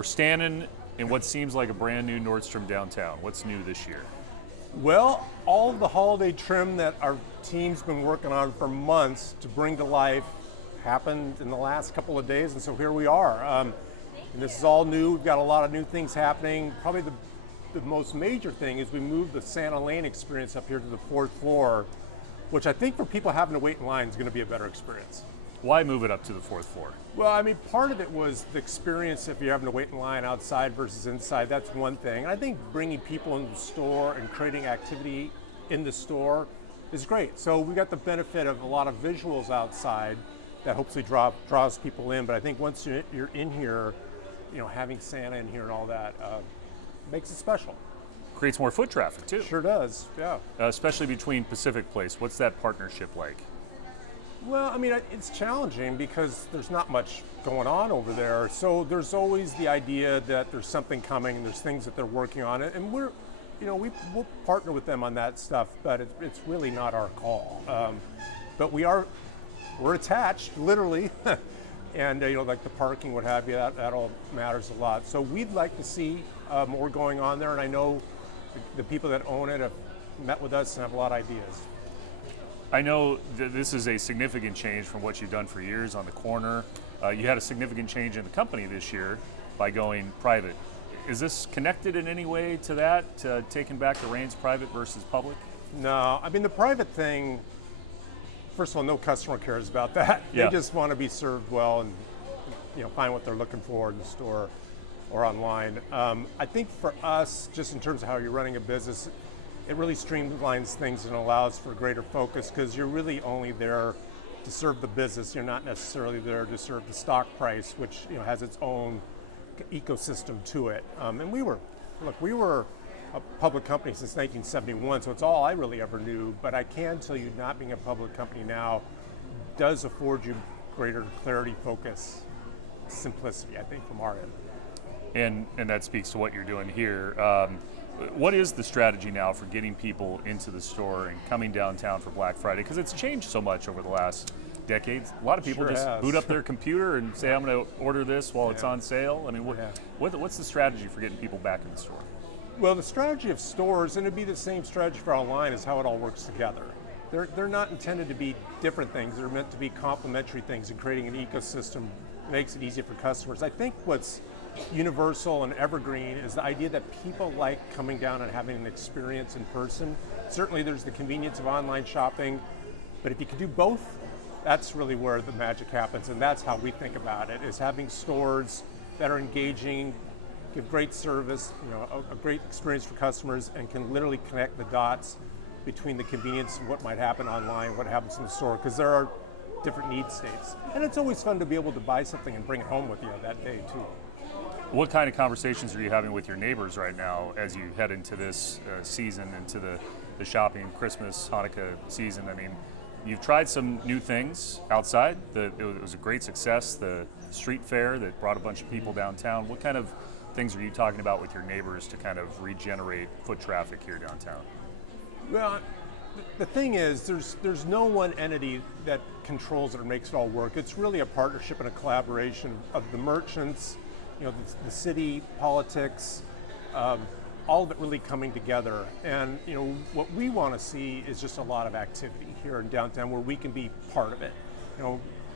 We're standing in what seems like a brand new Nordstrom downtown. What's new this year? Well, all of the holiday trim that our team's been working on for months to bring to life happened in the last couple of days, and so here we are. And this is all new. We've got a lot of new things happening. Probably the most major thing is we moved the Santa Lane experience up here to the 4th floor, which I think for people having to wait in line is going to be a better experience. Why move it up to the 4th floor? Well, I mean, part of it was the experience if you're having to wait in line outside versus inside. That's one thing. And I think bringing people into the store and creating activity in the store is great. So we got the benefit of a lot of visuals outside that hopefully draws people in. But I think once you're in here, having Santa in here and all that makes it special. Creates more foot traffic too. Sure does, yeah. Especially between Pacific Place. What's that partnership like? Well, I mean, it's challenging because there's not much going on over there. So there's always the idea that there's something coming and there's things that they're working on. And we'll partner with them on that stuff, but it's really not our call. But we're attached, literally. And like the parking, what have you, that all matters a lot. So we'd like to see more going on there. And I know the people that own it have met with us and have a lot of ideas. I know that this is a significant change from what you've done for years on the corner. You had a significant change in the company this year by going private. Is this connected in any way to that, taking back the reins private versus public? No, I mean the private thing, first of all, no customer cares about that. Yeah. They just want to be served well and find what they're looking for in the store or online. I think for us, just in terms of how you're running a business, it really streamlines things and allows for greater focus because you're really only there to serve the business. You're not necessarily there to serve the stock price, which has its own ecosystem to it. And we were a public company since 1971, so it's all I really ever knew. But I can tell you, not being a public company now does afford you greater clarity, focus, simplicity, I think, from our end. And that speaks to what you're doing here. What is the strategy now for getting people into the store and coming downtown for Black Friday? Because it's changed so much over the last decades. A lot of people boot up their computer and say, I'm going to order this while it's on sale. I mean, what's the strategy for getting people back in the store? Well, the strategy of stores, and it'd be the same strategy for online, is how it all works together. They're not intended to be different things. They're meant to be complementary things, and creating an ecosystem makes it easier for customers. I think what's universal and evergreen is the idea that people like coming down and having an experience in person. Certainly there's the convenience of online shopping, but if you can do both, that's really where the magic happens, and that's how we think about it, is having stores that are engaging, give great service, a great experience for customers, and can literally connect the dots between the convenience of what might happen online, what happens in the store, because there are different need states. And it's always fun to be able to buy something and bring it home with you that day too. What kind of conversations are you having with your neighbors right now as you head into this season, into the shopping, Christmas, Hanukkah season? I mean, you've tried some new things outside. It was a great success, the street fair that brought a bunch of people downtown. What kind of things are you talking about with your neighbors to kind of regenerate foot traffic here downtown? Well, the thing is, there's no one entity that controls it or makes it all work. It's really a partnership and a collaboration of the merchants, the city, politics, all of it really coming together. And what we want to see is just a lot of activity here in downtown where we can be part of it.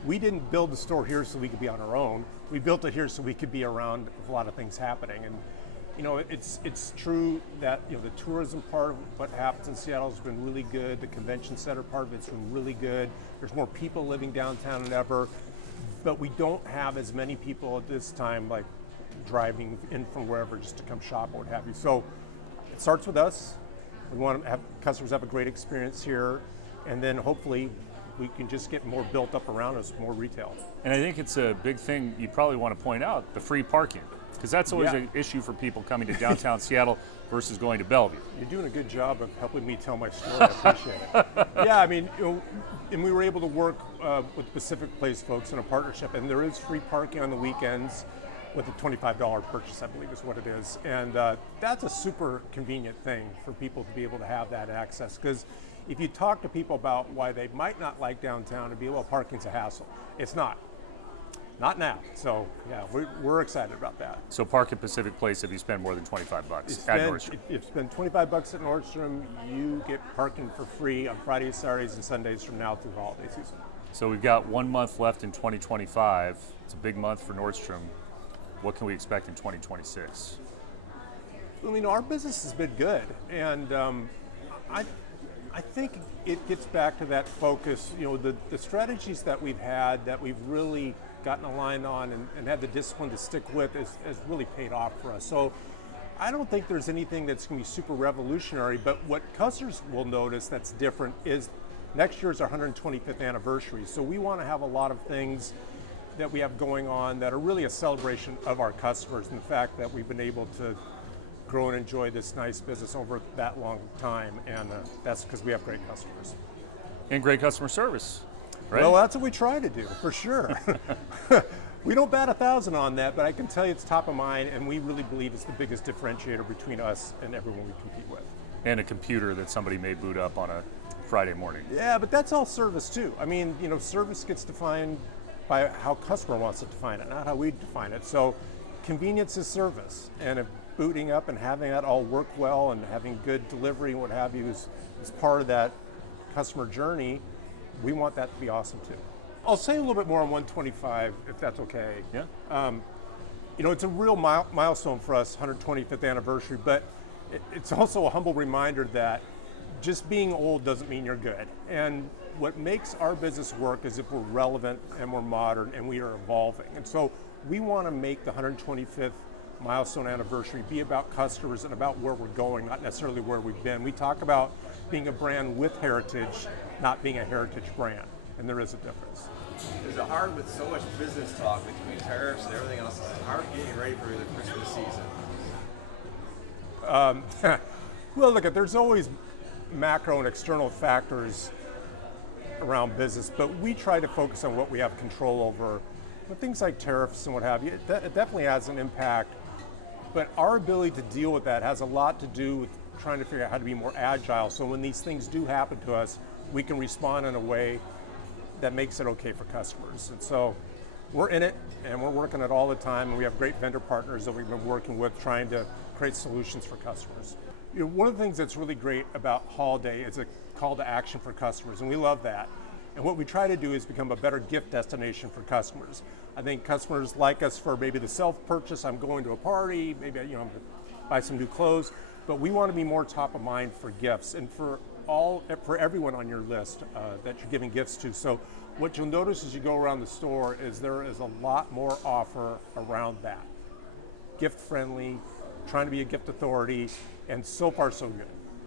We didn't build the store here so we could be on our own. We built it here so we could be around a lot of things happening. And it's true that the tourism part of what happens in Seattle has been really good. The convention center part of it's been really good. There's more people living downtown than ever. But we don't have as many people at this time like driving in from wherever just to come shop or what have you. So it starts with us. We want to have customers have a great experience here, and then hopefully we can just get more built up around us, more retail. And I think it's a big thing you probably want to point out, the free parking, because that's always an issue for people coming to downtown Seattle versus going to Bellevue. You're doing a good job of helping me tell my story. I appreciate it. Yeah, I mean, and we were able to work with Pacific Place folks in a partnership, and there is free parking on the weekends with a $25 purchase, I believe is what it is. And that's a super convenient thing for people to be able to have that access, because if you talk to people about why they might not like downtown and be, well, parking's a hassle. It's not. Not now. So yeah, we're excited about that. So park at Pacific Place if you spend more than $25 at Nordstrom. If you spend $25 at Nordstrom, you get parking for free on Fridays, Saturdays, and Sundays from now through the holiday season. So we've got 1 month left in 2025. It's a big month for Nordstrom. What can we expect in 2026? I mean, our business has been good, and I think it gets back to that focus. You know, the strategies that we've had, that we've really gotten aligned on and had the discipline to stick with has really paid off for us. So I don't think there's anything that's going to be super revolutionary, but what customers will notice that's different is next year is our 125th anniversary. So we want to have a lot of things that we have going on that are really a celebration of our customers and the fact that we've been able to grow and enjoy this nice business over that long time, and that's because we have great customers. And great customer service, right? Well, that's what we try to do, for sure. We don't bat 1,000 on that, but I can tell you it's top of mind, and we really believe it's the biggest differentiator between us and everyone we compete with. And a computer that somebody may boot up on a Friday morning. Yeah, but that's all service too. I mean, you know, service gets defined by how customer wants to define it, not how we define it. So convenience is service, and if booting up and having that all work well and having good delivery and what have you is part of that customer journey, we want that to be awesome too. I'll say a little bit more on 125 if that's okay. Yeah. You know, it's a real milestone for us, 125th anniversary, but it's also a humble reminder that just being old doesn't mean you're good. And what makes our business work is if we're relevant and we're modern and we are evolving. And so we want to make the 125th milestone anniversary be about customers and about where we're going, not necessarily where we've been. We talk about being a brand with heritage, not being a heritage brand, and there is a difference. Is it hard with so much business talk between tariffs and everything else? Is it hard getting ready for the Christmas season? Well, look, there's always macro and external factors around business, but we try to focus on what we have control over. But things like tariffs and what have you, it definitely has an impact. But our ability to deal with that has a lot to do with trying to figure out how to be more agile. So when these things do happen to us, we can respond in a way that makes it okay for customers. And so we're in it, and we're working it all the time, and we have great vendor partners that we've been working with trying to create solutions for customers. You know, one of the things that's really great about Holiday is a call to action for customers, and we love that. And what we try to do is become a better gift destination for customers. I think customers like us for maybe the self-purchase, I'm going to a party, maybe I'm going to buy some new clothes, but we want to be more top of mind for gifts and for everyone on your list that you're giving gifts to. So what you'll notice as you go around the store is there is a lot more offer around that. Gift friendly, trying to be a gift authority, and so far so good.